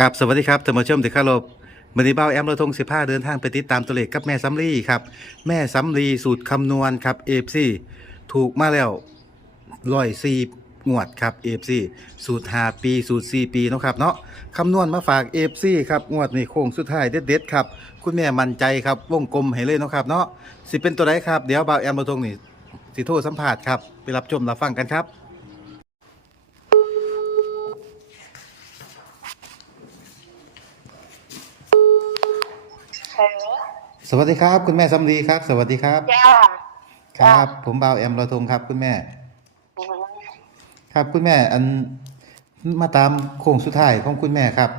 กับสวัสดีครับท่านผู้ชมที่เคารพมือนี้เบ้าแอมเราทง15เดินทางไปติดตามตัวเลขกับแม่ซ้ำลีครับ แม่ซ้ำลีสูตรคำนวณครับเอฟซีถูกมาแล้วร้อยซีงวดครับเอฟซีสูตร5ปีสูตร4ปีเนาะครับเนาะคำนวณมาฝากเอฟซีครับงวดนี้โค้งสุดท้ายเด็ดๆครับ คุณแม่มั่นใจครับวงกลมให้เลยเนาะครับเนาะสิเป็นตัวไหนครับเดี๋ยวเบ้าแอมเราทงนี่สิโทรสัมภาษณ์ครับไปรับชมรับฟังกันครับ ฮัลโหล สวัสดีครับ คุณแม่ซ้ำลีครับ สวัสดีครับ จ้า ครับ ผมเบาวแอมเราทงครับ คุณแม่อืมครับคุณแม่ อันมาตามโค้งสุดท้ายของคุณแม่ครับ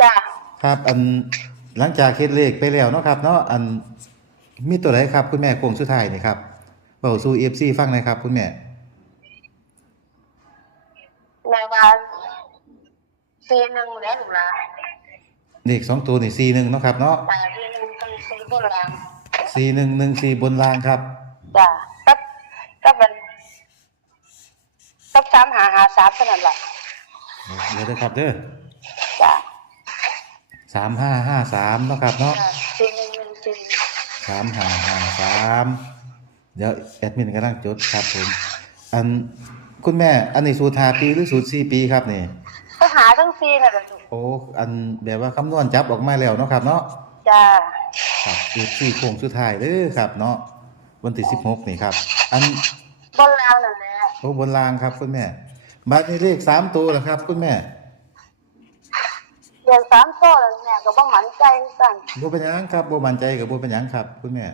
จ้า ครับ อันหลังจากเฮ็ดเลขไปแล้วเนาะครับ เนาะอันมีตัวไหนครับ คุณแม่โค้งสุดท้ายนี่ครับเบาสู่ FC ฟังหน่อยครับ คุณแม่ ในวันปีหนึ่งแล้วหนูละ เลขสองตัวนี่41เนาะครับเนาะแต่ปีหนึ่งต้องซื้อโบราณ4114บนรางครับ จ้าก็ก็เป็นก็สามหาหาสามเท่านั้นแหละเดี๋ยวเด้อครับเด้อจ้า3553เนาะครับเนาะจ้าปีหนึ่งหนึ่งสี่3553เดี๋ยวแอดมินกำลังจดครับผม อันคุณแม่อันนี้สูตร5ปีหรือสูตร4ปีครับนี่ก็หาทั้ง สี่น่ะแหละลูกโอ้อันแบบว่าคำนวณจับออกมาแล้วเนาะครับเนาะจ้าครับอีกสี่โค้งสุดท้ายเด้อครับ เนาะวันที่16นี่ครับ อันโบราณนั่นแหละโอ้บนรางครับคุณแม่บัตรนี้เลขสามตัวเหรอครับ คุณแม่เรียนสามโซ่แล้วเนี่ยก็บ่หมันใจสั่นบ่เป็นหยังครับบ่มั่นใจกับบ่เป็นหยังครับ คุณแม่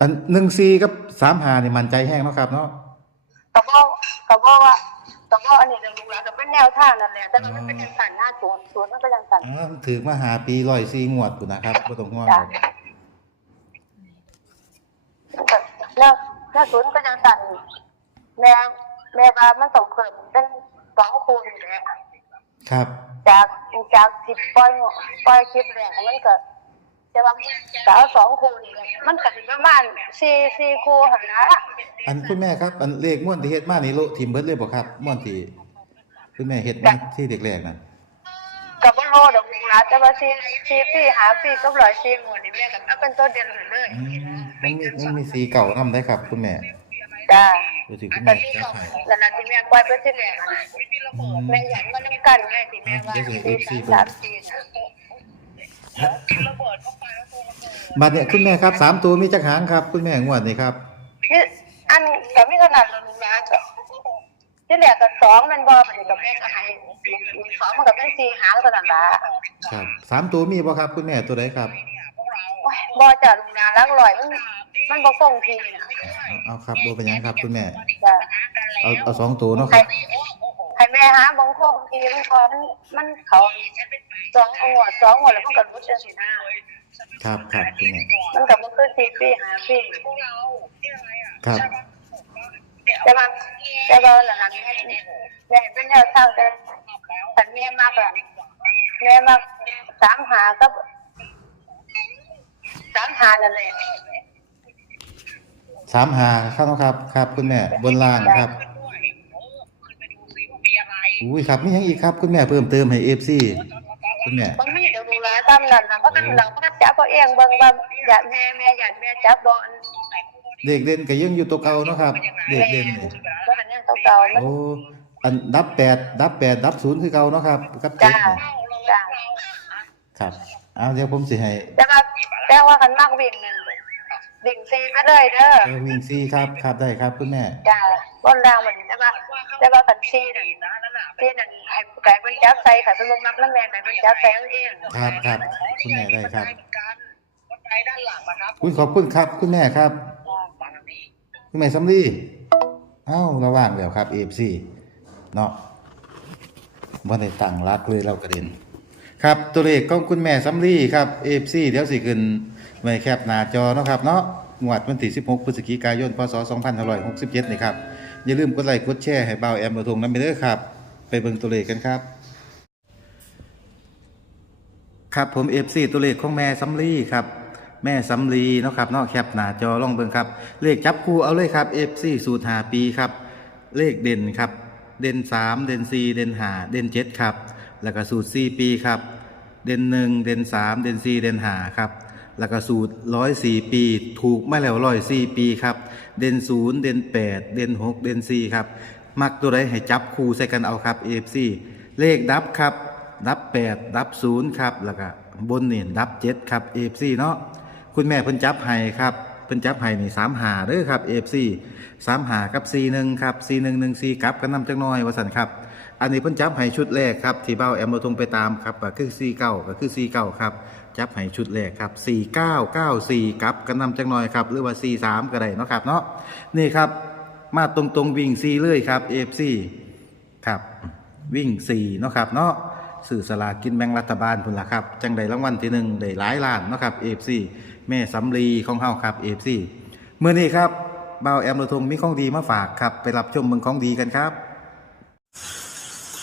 อันหนึ่งสี่กับสามหานี่มั่นใจแห้งเนาะครับ เนาะก็บ่ก็บ่ว่า ก็บ่อันนี้เดี๋ยวลูกหลานก็เป็นแนวทางนั่นแหละ แต่ว่ามันเป็นยังสั่นหน้าสวนสวนมันก็ยังสั่นอ๋อถือมาหาปีร้อยสี่งวดพุ่นนะครับบ่ต้องห่วงครับแล้วแล้วศูนย์ก็ยังสั่น แม่แม่ว่ามันต้องเพิ่มเป็นสองคูณอยู่แล้วครับ จากจากสิบปล่อยปล่อยคลิปแรกมันก็ จะว่าสาวสองคูณมันก็สิประมาณสี่สี่คูหันละอันคุณแม่ครับ อันเลขม่วนที่เฮ็ดมานี่โละทิมเบิดเลยบ่ครับม่วนที่คุณแม่เฮ็ดมาที่เด็กแรกนั่นกับว่าโลดอกนะแต่ว่าสี่สี่ปีหาปีก็ร้อยสี่หมดนี่แม่ก็เอาเป็นตัวเด่นเลยอืมมันมีมันมีสีเก่านำได้ครับ คุณแม่จ้าดูสิคุณแต่แม่ที่จะเขาให้แล้วนั่นที่แม่ปล่อยไปที่แรกอะอืมแม่อยากมาน้ำกันไงที่แม่ว่าสี่สามสี่นะ บัดเนี่ยคุณแม่ครับสามตัวมีจักหางครับ คุณแม่งวดนี่ครับ นี่อันก็ไม่ขนาดเราดูนะก็ที่แรกก็สองมันบอมันกับแม่ก็ให้มีสองมันกับแม่สี่หางเท่านั้นละครับสามตัวมีบ่ครับ คุณแม่ตัวใดครับโอ้ยบอจะดูนาลักลอยมันมันบ่คงทีนะเอาเอาครับบ่เป็นหยังครับ คุณแม่ จ้ะเอาเอาสองตัวเนาะคให้รับ ให้แม่หาบงคงทีมันพอมันมันเขาสองหัวสองหัวแล้วมันก็รู้จังสินะครับครับคุณแม่มันก็บ่คือสี่ปีหาปีครับแต่ว่าแต่ว่าหลังๆแม่เป็นแนวทางแต่แต่แม่มากเลยแม่มากสามหากับสามหานั่นแหละสามหาครับครับ ครับคุณแม่บนล่างครับ อุ้ยครับมีหยังอีกครับ คุณแม่เพิ่มเติมให้ FC คุณแม่มันมีเดี๋ยวดูแลตามนั้นนะเพราะกันเราก็จับเอาเองเบิ่งว่าอยากแม่แม่อยากแม่จับบอลเด็กเล่นก็ยังอยู่ตัวเก่าเนาะครับ เด็กเล่นนี่ก็อันนี้เก่าๆมันโอ้อันดับแปดดับแปดดับศูนย์คือเก่าเนาะครับกับเจ็จ้าดนี่จ้าครับเอาเดี๋ยวผมสิให้แต่ว่าแต่ว่าคันมากวิ่งนั่น วิ่งซีก็ได้เด้อเออวิงซี่ครับครับได้ครับคุณแม่จ้าบนล่างมันแต่ว่าแต่ว่าคันซีนั่นซีนั่นให้ไก่เป็นจับใส่ค่ะเป็นลมมักน้ำแม่ไก่เป็นจับใส่เอาเองครับครับคุณแม่ได้ครับอุ้ยขอบคุณครับ คุณแม่ครับ คุณแม่สำลีเอ้าระว่างแล้วครับ AFC เนาะบ่ได้ตั้งรักเลยเรากระเด็น ครับตัวเลขของคุณแม่สำลีครับ AFC เดี๋ยวสิขึ้นไว้แคปหน้าจอเนาะครับเนาะงวดวันที่ 16 พฤศจิกายน พศ 2567 นี่ครับ อย่าลืมกดไลค์กดแชร์ให้เบาแอมระทงน้ำไปเด้อครับ ไปเบิ่งตัวเลขกันครับ ครับผม FC ตัวเลขของแม่สำลีครับ แม่สำลีเนาะครับเนาะแคปหน้าจอลองเบิ่งครับ เลขจับคู่เอาเลยครับ FC สูตร5ปีครับ เลขเด่นครับ เด่น 3 เด่น 4 เด่น5เด่น 7 ครับ แล้วก็สูตร 4 ปีครับ เด่น1เด่น3เด่น4เด่น5ครับแล้วก็สูตร104ปี ถูกมาแล้ว104ปีครับ เด่น0เด่น8เด่น6เด่น4ครับ มักตัวใดให้จับคู่ใส่กันเอาครับ AFC เลขดับครับ ดับ8ดับ0ครับ แล้วก็บนนี่ดับ7ครับ AFC เนาะ คุณแม่เพิ่นจับให้ครับ เพิ่นจับให้นี่3หาเด้อครับ AFC 3หากับ41ครับ4114กลับกันนำจักหน่อยว่าซั่นครับ อันนี้เพิ่นจับให้ชุดแรกครับที่เบ้าแอมเราทงไปตามครับก็คือ49ก็คือ49ครับจับให้ชุดแรกครับ4994กลับกันนำจักหน่อยครับหรือว่า 43 ก็ได้เนาะครับเนาะนี่ครับมาตรงๆวิ่ง4เลยครับ FC ครับวิ่ง4เนาะครับเนาะสื่อสลากกินแบ่งรัฐบาลพุ่นละครับ จังได้รางวัลที่หนึ่งได้หลายล้านเนาะครับ FC แม่สำลีของเฮาครับ FC เมื่อนี้ครับเบ่าแอมระทงมีของดีมาฝากครับไปรับชมเมืองของดีกันครับ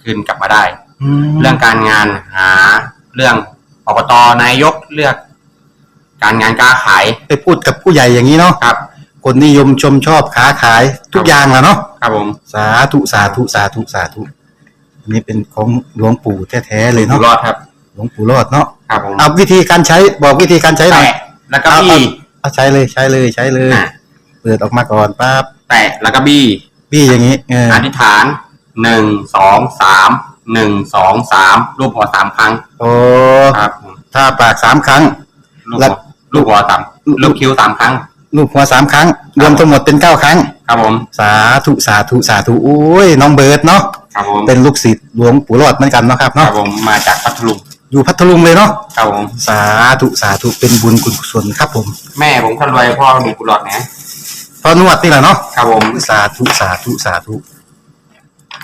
คืนกลับมาได้แล้เรื่วองการงานหา เรื่องอบตนายกเลือก การงานการขายไปพูดกับผู้ใหญ่อย่างนี้เนาะครับ คนนิยมชมชอบค้าขายทุกอย่างแหละเนาะครับผมสาธุสาธุสาธุสาธุอันนี้เป็นของหลวงปู่แท้ๆเลยอยู่เนาะรอดครับ หลวงปู่รอดเนาะครับผมเอาวิธีการใช้บอกวิธีการใช้หน่อยแตะแล้วก็บี้เอาใช้เลยใช้เลยใช้เลย อะเปิดออกมาก่อนปั๊บแตะแล้วก็บี้พี่อย่างนี้เอออธิษฐาน หนึ่งสองสามหนึ่งสองสามรูปหัวสามครั้งโอ้ครับผมถ้าปากสามครั้ง ลูกแล้หัววลูกหัวสามลูกคิ้วสามครั้ง ลูกหัวสามครั้ง รวมทั้งหมดเป็นเก้าครั้ง ครับผมสาธุสาธุสาธุโอ้ยน้องเบิร์ดเนาะครับผมเป็นลูกศิษย์หลวงปู่รอดเหมือนกันเนาะครับครัเนาะบผมมาจากพัทลุงอยู่พัทลุงเลยเนาะครับผม สาธุสาธุเป็นบุญกุศลครับผมแม่ผมคนรวยพ่อมีกุหลาบนะพอนวดนี่แหละเนาะครับผมสาธุสาธุสาธุ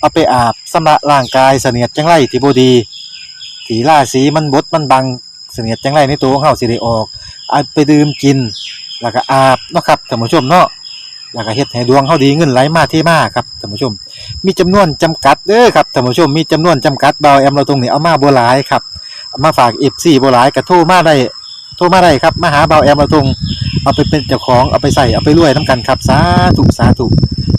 เอาไปอาบสำระร่างกายเสนียดจังไรที่บดีที่ราศีมันบดมันบังเสนียดจังไรในตัวของเฮาสิได้ออกเอาไปดื่มกิน แล้วก็อาบเนาะครับท่านผู้ชมเนาะแล้วก็เฮ็ดให้ดวงเฮาดีเงินไหลมาเทมาครับท่านผู้ชม มีจำนวนจำกัดเด้อครับท่านผู้ชมมีจำนวนจำกัดเบาแอมเราตรงนี้เอามาบ่หลายครับเอามาฝาก FC บ่หลายก็โทรมาได้โทรมาได้ครับมาหาเบาแอมเราตรงเอาไปเป็นเจ้าของเอาไปใส่เอาไปรวยน้ำกันครับสาธุสาธุ